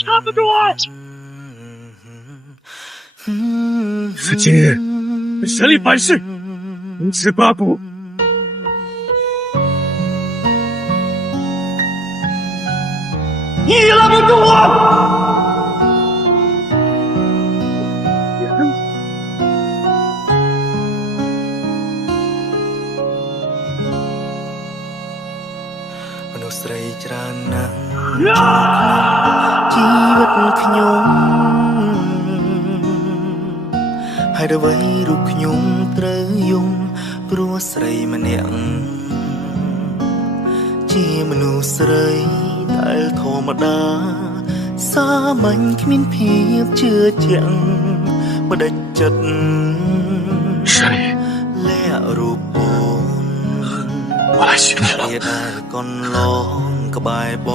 差不多。此今神力反噬，无耻八股。你拉不住我！មនុស្សស្រីច្រើនណាស់ជីវិតខ្ញុំហើយអ្វីរូបខ្ញុំត្រូវយំព្រោះស្រីម្នាក់ជាមនុស្សស្រីដែលធម្មតាសាមញ្ញគ្មានភាពជឿជាក់បដិចិត្តលាក់រូបអូន 我来寻你了。ដែលកូនឡងក្បែរប